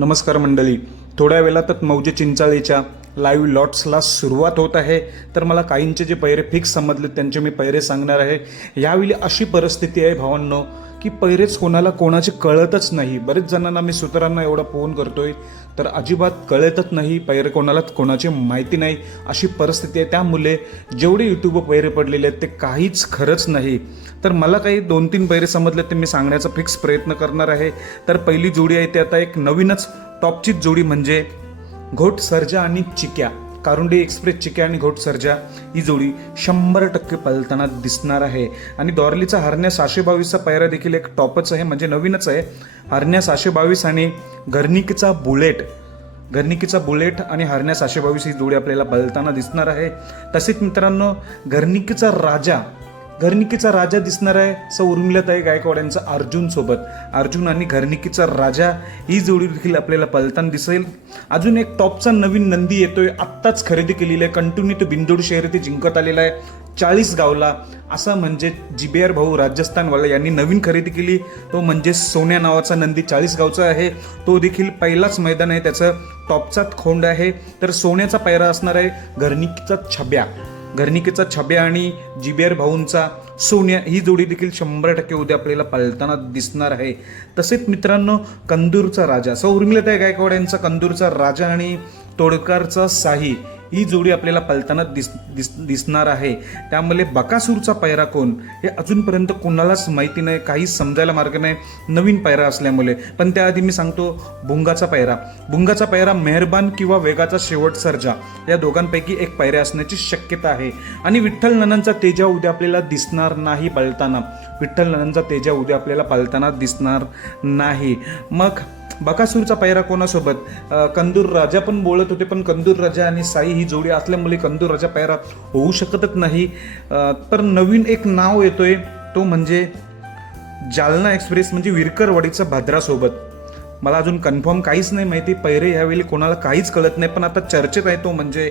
नमस्कार मंडळी. थोड्या वेळातच मौजे चिंचाळीच्या लाईव्ह लॉट्सला सुरुवात होत आहे. तर मला काहींचे जे पैरे फिक्स समजले त्यांचे मी पैरे सांगणार आहे. यावेळी अशी परिस्थिती आहे भावांनो की पैरेच कोणाला कोणाचे कळतच नाही. बरेच जणांना मी सुतारांना एवढा फोन करतोय तर अजिबात कळतच नाही पैरे कोणाला कोणाची माहिती नाही. अशी परिस्थिती आहे. त्यामुळे जेवढे यूट्यूबवर पैरे पडलेले आहेत ते काहीच खरंच नाही. तर मला काही दोन तीन पैरे समजले ते मी सांगण्याचा फिक्स प्रयत्न करणार आहे. तर पहिली जोडी आहे ती आता एक नवीनच टॉपचीच जोडी म्हणजे घोट सर्जा आणि चिक्या. कारुंडी एक्सप्रेस चिक्या आणि घोट सर्जा ही जोडी शंभर टक्के पलताना दिसणार आहे. आणि दॉर्लीचा हरण्या सहाशे बावीसचा पायरा देखील एक टॉपच आहे म्हणजे नवीनच आहे. हरण्या सहाशे बावीस आणि घरनिकीचा बुलेट. घरनिकीचा बुलेट आणि हरण्या सहाशे बावीस ही जोडी आपल्याला पलताना दिसणार आहे. तसेच मित्रांनो घरनिकीचा राजा घरनिकीचा राजा दिसणार आहे सौ उर्मिलाताई गायकवाड यांचा अर्जुन सोबत. अर्जुन आणि घरनिकीचा राजा ही जोडी देखील आपल्याला पलताना दिसेल. अजून एक टॉपचा नवीन नंदी येतोय आत्ताच खरेदी केलेली आहे. कंटिन्यू तो बिंदोड शहर ते जिंकत आलेला आहे. चाळीस गावला असं म्हणजे जिबेआर भाऊ राजस्थानवाला यांनी नवीन खरेदी केली. तो म्हणजे सोन्या नावाचा नंदी चाळीस गावचा आहे. तो देखील पहिलाच मैदान आहे त्याचं टॉपचाच खोंड आहे. तर सोन्याचा पायरा असणार आहे घरनिकीचा छब्या. घरणिकेचा छबे आणि जिबेर भाऊंचा सोन्या ही जोडी देखील शंभर टक्के उद्या आपल्याला पाळताना दिसणार आहे. तसेच मित्रांनो कंदूरचा राजा. सौ उर्मिलताई गायकवाड यांचा कंदूरचा राजा आणि तोडकारचा साही. ही जोडी आपल्याला पलताना दिस दिस दिसणार आहे. त्यामुळे बकासूरचा पायरा कोण? हे अजूनपर्यंत कोणालाच माहिती नाही काही समजायला मार्ग नाही नवीन पायरा असल्यामुळे. पण त्याआधी मी सांगतो भुंगाचा पायरा. भुंगाचा पायरा मेहरबान किंवा वेगाचा शेवट सर्जा. या दोघांपैकी एक पायऱ्या असण्याची शक्यता आहे. आणि विठ्ठल ननंचा तेजा उद्या आपल्याला दिसणार नाही पलताना. विठ्ठल ननंचा तेजा उद्या आपल्याला पालताना दिसणार नाही. मग बकासूरचा पायरा कोणासोबत? कंदूर राजा पण बोलत होते पण कंदूर राजा आणि साई ही जोडी असल्यामुळे कंदूर राजा पायरा होऊ शकतच नाही. तर नवीन एक नाव येतोय तो म्हणजे जालना एक्सप्रेस म्हणजे विरकरवाडीचा भाद्रासोबत. मला अजून कन्फर्म काहीच नाही माहिती पैरे यावेळी कोणाला काहीच कळत नाही पण आता चर्चेत आहे तो म्हणजे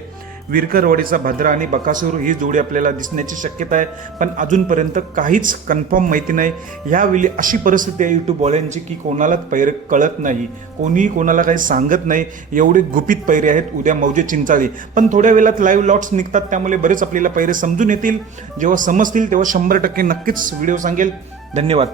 विरकरवाडीचा भद्रा आणि बकासूर ही जोडी आपल्याला दिसण्याची शक्यता आहे. पण अजूनपर्यंत काहीच कन्फर्म माहिती नाही. ह्यावेळी अशी परिस्थिती आहे यूट्यूबवाल्यांची की कोणालाच पैर कळत नाही. कोणीही कोणाला काही सांगत नाही. एवढे गुपित पैरे आहेत उद्या मौजे चिंचाळी. पण थोड्या वेळात लाईव्ह लॉट्स निघतात. त्यामुळे बरेच आपल्याला पैरे समजून येतील. जेव्हा समजतील तेव्हा शंभर टक्के नक्कीच व्हिडिओ सांगेल. धन्यवाद.